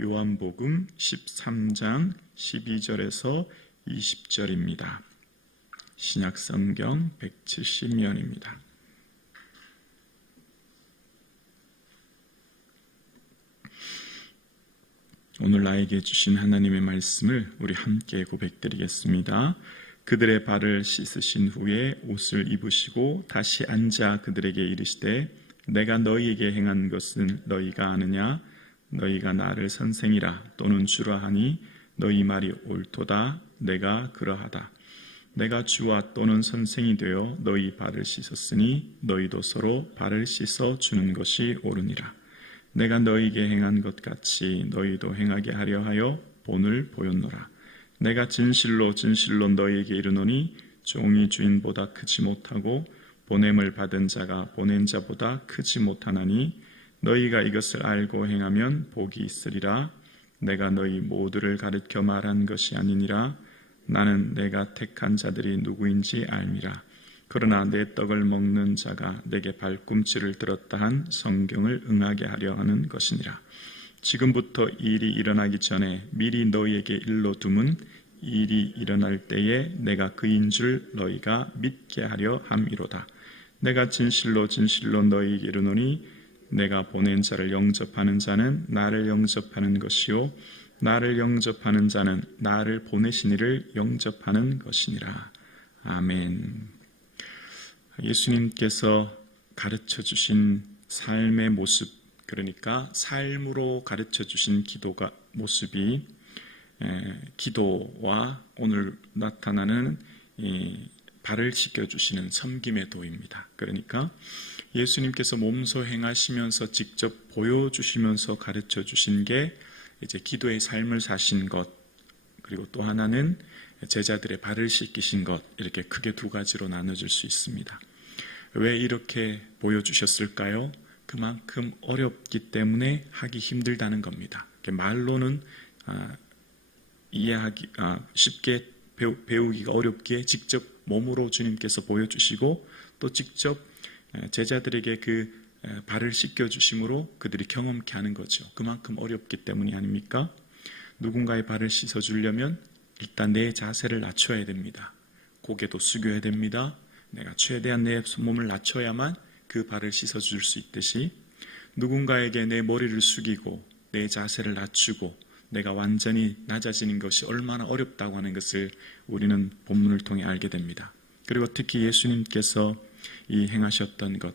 요한복음 13장 12절에서 20절입니다. 신약성경 170면입니다. 오늘 나에게 주신 하나님의 말씀을 우리 함께 고백드리겠습니다. 그들의 발을 씻으신 후에 옷을 입으시고 다시 앉아 그들에게 이르시되 내가 너희에게 행한 것은 너희가 아느냐? 너희가 나를 선생이라 또는 주라 하니 너희 말이 옳도다. 내가 그러하다. 내가 주와 또는 선생이 되어 너희 발을 씻었으니 너희도 서로 발을 씻어 주는 것이 옳으니라. 내가 너희에게 행한 것 같이 너희도 행하게 하려 하여 본을 보였노라. 내가 진실로 진실로 너희에게 이르노니 종이 주인보다 크지 못하고 보냄을 받은 자가 보낸 자보다 크지 못하나니 너희가 이것을 알고 행하면 복이 있으리라. 내가 너희 모두를 가르쳐 말한 것이 아니니라. 나는 내가 택한 자들이 누구인지 알미라. 그러나 내 떡을 먹는 자가 내게 발꿈치를 들었다 한 성경을 응하게 하려 하는 것이니라. 지금부터 일이 일어나기 전에 미리 너희에게 일러둠은 일이 일어날 때에 내가 그인 줄 너희가 믿게 하려 함이로다. 내가 진실로 진실로 너희에게 이르노니 내가 보낸 자를 영접하는 자는 나를 영접하는 것이요 나를 영접하는 자는 나를 보내신 이를 영접하는 것이니라. 아멘. 예수님께서 가르쳐 주신 삶의 모습, 그러니까 삶으로 가르쳐 주신 기도가 모습이 기도와 오늘 나타나는 발을 씻겨주시는 섬김의 도입니다. 그러니까 예수님께서 몸소 행하시면서 직접 보여주시면서 가르쳐 주신 게 이제 기도의 삶을 사신 것, 그리고 또 하나는 제자들의 발을 씻기신 것, 이렇게 크게 두 가지로 나눠질 수 있습니다. 왜 이렇게 보여주셨을까요? 그만큼 어렵기 때문에 하기 힘들다는 겁니다. 말로는 이해하기 쉽게 배우기가 어렵기에 직접 몸으로 주님께서 보여주시고 또 직접 제자들에게 그 발을 씻겨주심으로 그들이 경험케 하는 거죠. 그만큼 어렵기 때문이 아닙니까? 누군가의 발을 씻어주려면 일단 내 자세를 낮춰야 됩니다. 고개도 숙여야 됩니다. 내가 최대한 내 몸을 낮춰야만 그 발을 씻어줄 수 있듯이 누군가에게 내 머리를 숙이고 내 자세를 낮추고 내가 완전히 낮아지는 것이 얼마나 어렵다고 하는 것을 우리는 본문을 통해 알게 됩니다. 그리고 특히 예수님께서 이 행하셨던 것,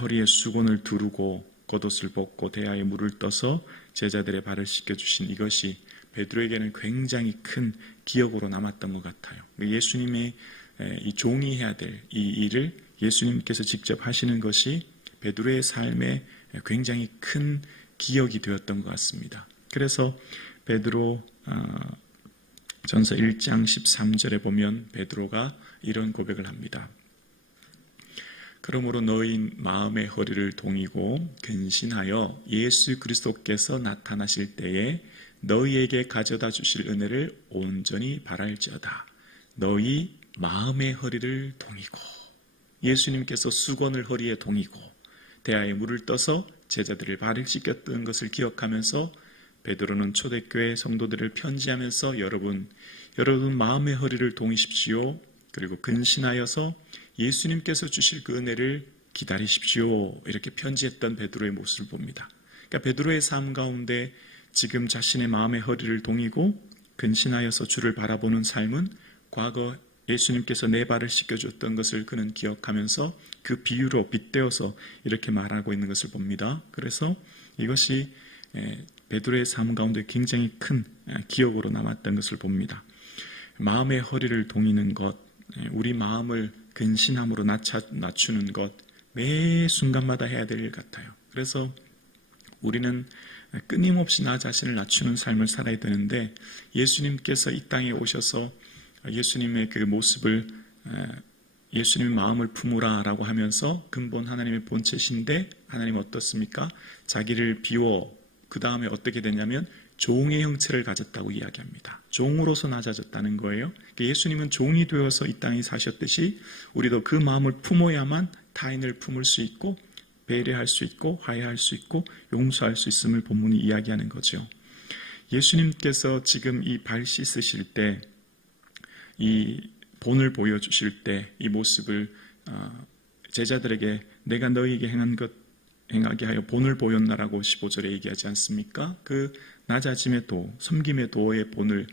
허리에 수건을 두르고 겉옷을 벗고 대야에 물을 떠서 제자들의 발을 씻겨주신 이것이 베드로에게는 굉장히 큰 기억으로 남았던 것 같아요. 예수님의 이 종이 해야 될 이 일을 예수님께서 직접 하시는 것이 베드로의 삶에 굉장히 큰 기억이 되었던 것 같습니다. 그래서 베드로 전서 1장 13절에 보면 베드로가 이런 고백을 합니다. 그러므로 너희 마음의 허리를 동이고 근신하여 예수 그리스도께서 나타나실 때에 너희에게 가져다 주실 은혜를 온전히 바랄지어다. 너희 마음의 허리를 동이고, 예수님께서 수건을 허리에 동이고 대야에 물을 떠서 제자들의 발을 씻겼던 것을 기억하면서 베드로는 초대교회 성도들을 편지하면서 여러분 마음의 허리를 동이십시오. 그리고 근신하여서 예수님께서 주실 그 은혜를 기다리십시오. 이렇게 편지했던 베드로의 모습을 봅니다. 그러니까 베드로의 삶 가운데 지금 자신의 마음의 허리를 동이고 근신하여서 주를 바라보는 삶은 과거 예수님께서 내 발을 씻겨줬던 것을 그는 기억하면서 그 비유로 빗대어서 이렇게 말하고 있는 것을 봅니다. 그래서 이것이 베드로의 삶 가운데 굉장히 큰 기억으로 남았던 것을 봅니다. 마음의 허리를 동이는 것, 우리 마음을 근신함으로 낮추는 것, 매 순간마다 해야 될 일 같아요. 그래서 우리는 끊임없이 나 자신을 낮추는 삶을 살아야 되는데 예수님께서 이 땅에 오셔서 예수님의 그 모습을 예수님의 마음을 품으라 라고 하면서 근본 하나님의 본체신데 하나님 어떻습니까? 자기를 비워 그 다음에 어떻게 되냐면 종의 형체를 가졌다고 이야기합니다. 종으로서 낮아졌다는 거예요. 예수님은 종이 되어서 이 땅에 사셨듯이 우리도 그 마음을 품어야만 타인을 품을 수 있고 배려할 수 있고 화해할 수 있고 용서할 수 있음을 본문이 이야기하는 거죠. 예수님께서 지금 이 발 씻으실 때, 이 본을 보여주실 때 이 모습을 제자들에게 내가 너희에게 행한 것 행하게 하여 본을 보였나라고 15절에 얘기하지 않습니까? 그 낮아짐의 도, 섬김의 도의 본을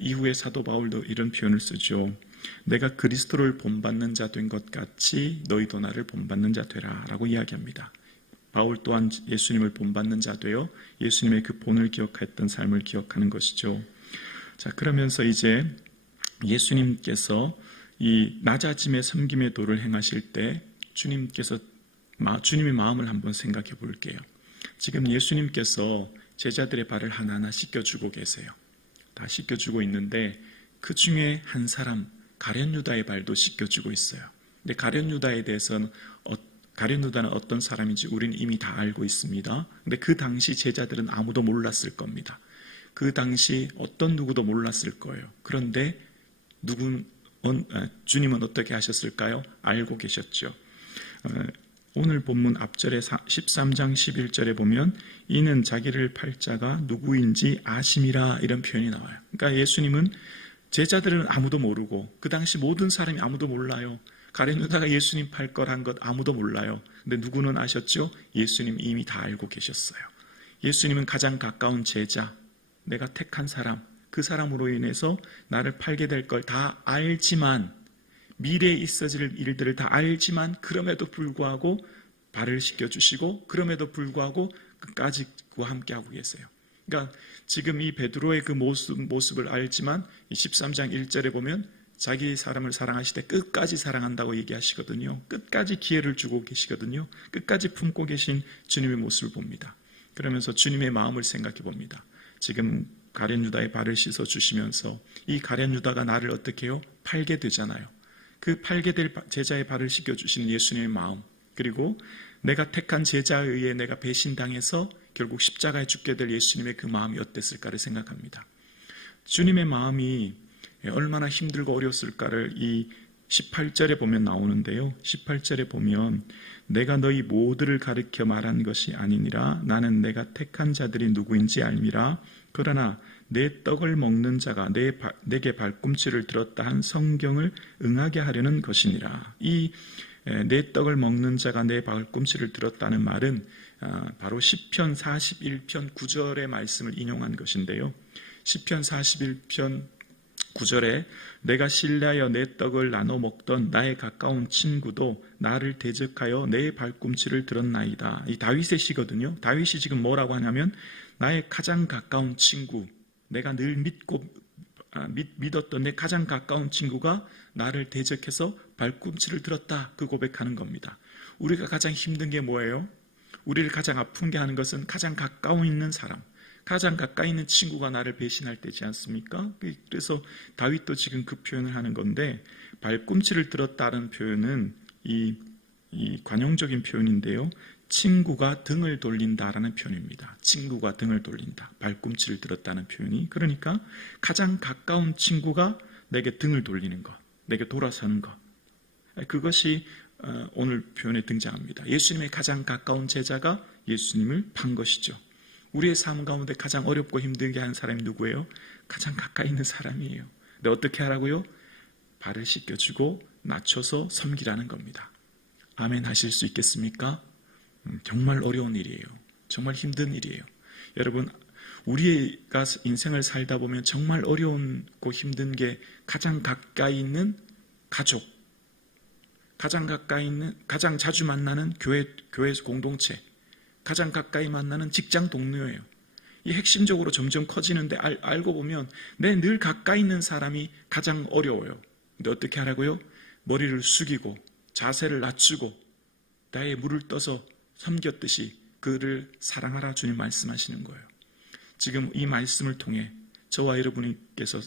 이후에 사도 바울도 이런 표현을 쓰죠. 내가 그리스도를 본받는 자 된 것 같이 너희도 나를 본받는 자 되라 라고 이야기합니다. 바울 또한 예수님을 본받는 자 되어 예수님의 그 본을 기억했던 삶을 기억하는 것이죠. 자, 그러면서 이제 예수님께서 이 낮아짐의 섬김의 도를 행하실 때 주님의 마음을 한번 생각해 볼게요. 지금 예수님께서 제자들의 발을 하나하나 씻겨주고 계세요. 다 씻겨주고 있는데 그 중에 한 사람 가룟 유다의 발도 씻겨주고 있어요. 근데 가룟 유다에 대해서는 가룟 유다는 어떤 사람인지 우리는 이미 다 알고 있습니다. 근데 그 당시 제자들은 아무도 몰랐을 겁니다. 그 당시 어떤 누구도 몰랐을 거예요. 그런데 주님은 어떻게 하셨을까요? 알고 계셨죠. 오늘 본문 앞절에 13장 11절에 보면 이는 자기를 팔 자가 누구인지 아심이라 이런 표현이 나와요. 그러니까 예수님은 제자들은 아무도 모르고 그 당시 모든 사람이 아무도 몰라요. 가룟 유다가 예수님 팔 거란 것 아무도 몰라요. 근데 누구는 아셨죠? 예수님 이미 다 알고 계셨어요. 예수님은 가장 가까운 제자, 내가 택한 사람, 그 사람으로 인해서 나를 팔게 될 걸 다 알지만, 미래에 있어질 일들을 다 알지만 그럼에도 불구하고 발을 씻겨주시고 그럼에도 불구하고 끝까지 그와 함께하고 계세요. 그러니까 지금 이 베드로의 그 모습을 알지만 13장 1절에 보면 자기 사람을 사랑하실 때 끝까지 사랑한다고 얘기하시거든요. 끝까지 기회를 주고 계시거든요. 끝까지 품고 계신 주님의 모습을 봅니다. 그러면서 주님의 마음을 생각해 봅니다. 지금 가룟 유다의 발을 씻어 주시면서 이 가룟 유다가 나를 어떻게 해요? 팔게 되잖아요. 그 팔게 될 제자의 발을 씻겨주시는 예수님의 마음, 그리고 내가 택한 제자에 의해 내가 배신당해서 결국 십자가에 죽게 될 예수님의 그 마음이 어땠을까를 생각합니다. 주님의 마음이 얼마나 힘들고 어려웠을까를 이 18절에 보면 나오는데요. 18절에 보면 내가 너희 모두를 가르쳐 말한 것이 아니니라. 나는 내가 택한 자들이 누구인지 알미라. 그러나 내 떡을 먹는 자가 내게 발꿈치를 들었다 한 성경을 응하게 하려는 것이니라. 이 내 떡을 먹는 자가 내 발꿈치를 들었다는 말은 바로 시편 41편 9절의 말씀을 인용한 것인데요. 시편 41편 9절에 내가 신뢰하여 내 떡을 나눠 먹던 나의 가까운 친구도 나를 대적하여 내 발꿈치를 들었나이다. 이 다윗의 시거든요. 다윗이 지금 뭐라고 하냐면 나의 가장 가까운 친구, 내가 늘 믿었던 내 가장 가까운 친구가 나를 대적해서 발꿈치를 들었다, 그 고백하는 겁니다. 우리가 가장 힘든 게 뭐예요? 우리를 가장 아픈 게 하는 것은 가장 가까이 있는 사람, 가장 가까이 있는 친구가 나를 배신할 때지 않습니까? 그래서 다윗도 지금 그 표현을 하는 건데, 발꿈치를 들었다는 표현은 이 관용적인 표현인데요. 친구가 등을 돌린다라는 표현입니다. 친구가 등을 돌린다. 발꿈치를 들었다는 표현이. 그러니까 가장 가까운 친구가 내게 등을 돌리는 것, 내게 돌아서는 것. 그것이 오늘 표현에 등장합니다. 예수님의 가장 가까운 제자가 예수님을 판 것이죠. 우리의 삶 가운데 가장 어렵고 힘들게 하는 사람이 누구예요? 가장 가까이 있는 사람이에요. 근데 어떻게 하라고요? 발을 씻겨주고 낮춰서 섬기라는 겁니다. 아멘 하실 수 있겠습니까? 정말 어려운 일이에요. 정말 힘든 일이에요. 여러분, 우리가 인생을 살다 보면 정말 어려운고 힘든 게 가장 가까이 있는 가족, 가장 가까이 있는, 가장 자주 만나는 교회 공동체, 가장 가까이 만나는 직장 동료예요. 이 핵심적으로 점점 커지는데 알고 보면 내 늘 가까이 있는 사람이 가장 어려워요. 근데 어떻게 하라고요? 머리를 숙이고 자세를 낮추고 나의 물을 떠서 섬겼듯이 그를 사랑하라 주님 말씀하시는 거예요. 지금 이 말씀을 통해 저와 여러분께서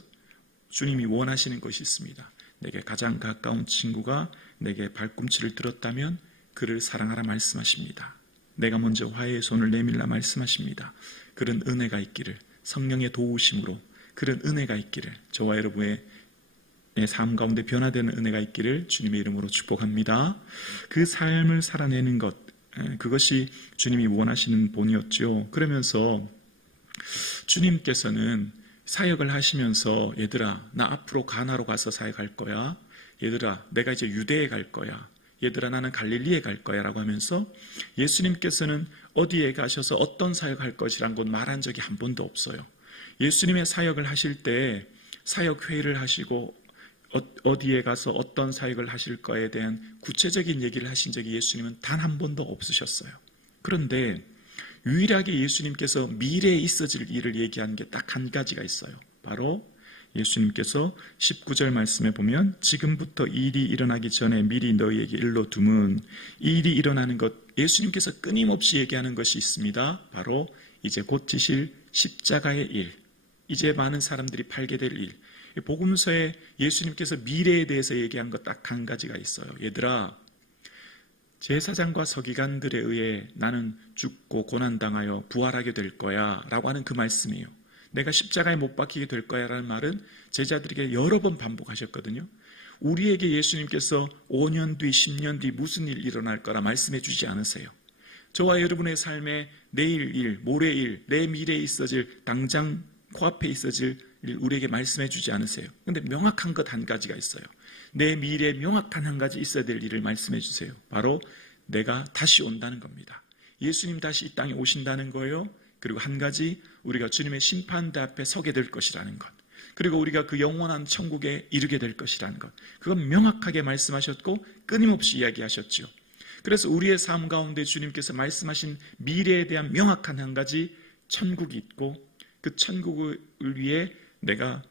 주님이 원하시는 것이 있습니다. 내게 가장 가까운 친구가 내게 발꿈치를 들었다면 그를 사랑하라 말씀하십니다. 내가 먼저 화해의 손을 내밀라 말씀하십니다. 그런 은혜가 있기를, 성령의 도우심으로 그런 은혜가 있기를, 저와 여러분의 삶 가운데 변화되는 은혜가 있기를 주님의 이름으로 축복합니다. 그 삶을 살아내는 것, 그것이 주님이 원하시는 본이었죠. 그러면서 주님께서는 사역을 하시면서 얘들아 나 앞으로 가나로 가서 사역할 거야. 얘들아 내가 이제 유대에 갈 거야. 얘들아 나는 갈릴리에 갈 거야 라고 하면서 예수님께서는 어디에 가셔서 어떤 사역할 것이란 건 말한 적이 한 번도 없어요. 예수님의 사역을 하실 때 사역회의를 하시고 어디에 가서 어떤 사역을 하실 거에 대한 구체적인 얘기를 하신 적이 예수님은 단 한 번도 없으셨어요. 그런데 유일하게 예수님께서 미래에 있어질 일을 얘기하는 게 딱 한 가지가 있어요. 바로 예수님께서 19절 말씀에 보면 지금부터 일이 일어나기 전에 미리 너희에게 일러 둠은 이 일이 일어나는 것, 예수님께서 끊임없이 얘기하는 것이 있습니다. 바로 이제 곧 지실 십자가의 일, 이제 많은 사람들이 팔게 될 일. 복음서에 예수님께서 미래에 대해서 얘기한 것 딱 한 가지가 있어요. 얘들아 제사장과 서기관들에 의해 나는 죽고 고난당하여 부활하게 될 거야 라고 하는 그 말씀이에요. 내가 십자가에 못 박히게 될 거야 라는 말은 제자들에게 여러 번 반복하셨거든요. 우리에게 예수님께서 5년 뒤 10년 뒤 무슨 일 일어날 거라 말씀해 주지 않으세요. 저와 여러분의 삶에 내일 일, 모레 일, 내 미래에 있어질 당장 코앞에 있어질 일 우리에게 말씀해 주지 않으세요. 그런데 명확한 것 한 가지가 있어요. 내 미래에 명확한 한 가지 있어야 될 일을 말씀해 주세요. 바로 내가 다시 온다는 겁니다. 예수님 다시 이 땅에 오신다는 거예요. 그리고 한 가지 우리가 주님의 심판대 앞에 서게 될 것이라는 것. 그리고 우리가 그 영원한 천국에 이르게 될 것이라는 것. 그건 명확하게 말씀하셨고 끊임없이 이야기하셨죠. 그래서 우리의 삶 가운데 주님께서 말씀하신 미래에 대한 명확한 한 가지 천국이 있고 그 천국을 위해 내가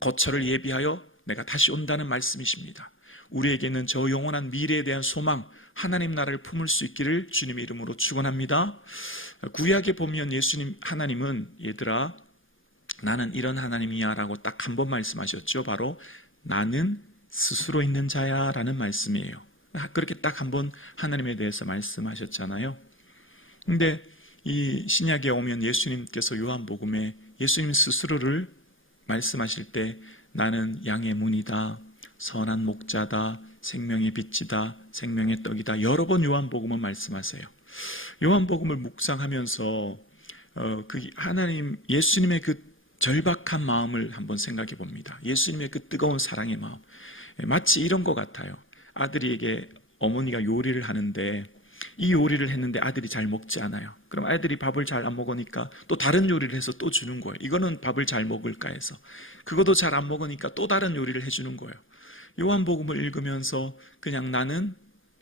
거처를 예비하여 내가 다시 온다는 말씀이십니다. 우리에게는 저 영원한 미래에 대한 소망, 하나님 나라를 품을 수 있기를 주님의 이름으로 축원합니다. 구약에 보면 예수님 하나님은 얘들아 나는 이런 하나님이야 라고 딱 한 번 말씀하셨죠. 바로 나는 스스로 있는 자야 라는 말씀이에요. 그렇게 딱 한 번 하나님에 대해서 말씀하셨잖아요. 근데 이 신약에 오면 예수님께서 요한복음에 예수님 스스로를 말씀하실 때 나는 양의 문이다, 선한 목자다, 생명의 빛이다, 생명의 떡이다 여러 번 요한복음은 말씀하세요. 요한복음을 묵상하면서 그 하나님 예수님의 그 절박한 마음을 한번 생각해 봅니다. 예수님의 그 뜨거운 사랑의 마음. 마치 이런 것 같아요. 아들에게 어머니가 요리를 하는데 이 요리를 했는데 아들이 잘 먹지 않아요. 그럼 아들이 밥을 잘 안 먹으니까 또 다른 요리를 해서 또 주는 거예요. 이거는 밥을 잘 먹을까 해서. 그것도 잘 안 먹으니까 또 다른 요리를 해주는 거예요. 요한복음을 읽으면서 그냥 나는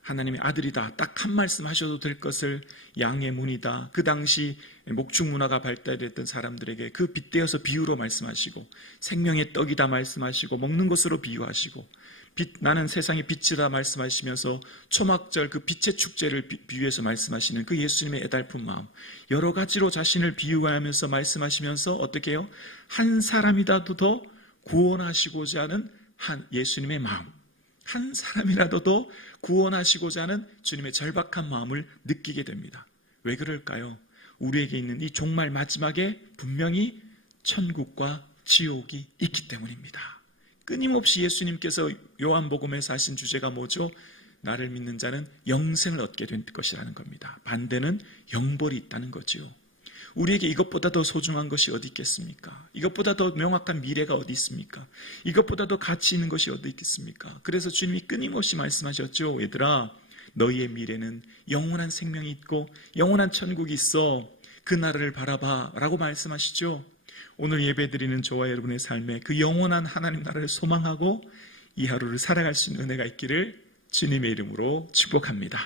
하나님의 아들이다. 딱 한 말씀 하셔도 될 것을 양의 문이다. 그 당시 목축 문화가 발달했던 사람들에게 그 빗대어서 비유로 말씀하시고 생명의 떡이다 말씀하시고 먹는 것으로 비유하시고 나는 세상의 빛이다 말씀하시면서 초막절 그 빛의 축제를 비유해서 말씀하시는 그 예수님의 애달픈 마음 여러 가지로 자신을 비유하면서 말씀하시면서 어떻게 해요? 한 사람이라도 더 구원하시고자 하는 한 예수님의 마음 한 사람이라도 더 구원하시고자 하는 주님의 절박한 마음을 느끼게 됩니다. 왜 그럴까요? 우리에게 있는 이 종말 마지막에 분명히 천국과 지옥이 있기 때문입니다. 끊임없이 예수님께서 요한복음에서 하신 주제가 뭐죠? 나를 믿는 자는 영생을 얻게 될 것이라는 겁니다. 반대는 영벌이 있다는 거죠. 우리에게 이것보다 더 소중한 것이 어디 있겠습니까? 이것보다 더 명확한 미래가 어디 있습니까? 이것보다 더 가치 있는 것이 어디 있겠습니까? 그래서 주님이 끊임없이 말씀하셨죠. 얘들아, 너희의 미래는 영원한 생명이 있고 영원한 천국이 있어. 그 나라를 바라봐 라고 말씀하시죠. 오늘 예배드리는 저와 여러분의 삶에 그 영원한 하나님 나라를 소망하고 이 하루를 살아갈 수 있는 은혜가 있기를 주님의 이름으로 축복합니다.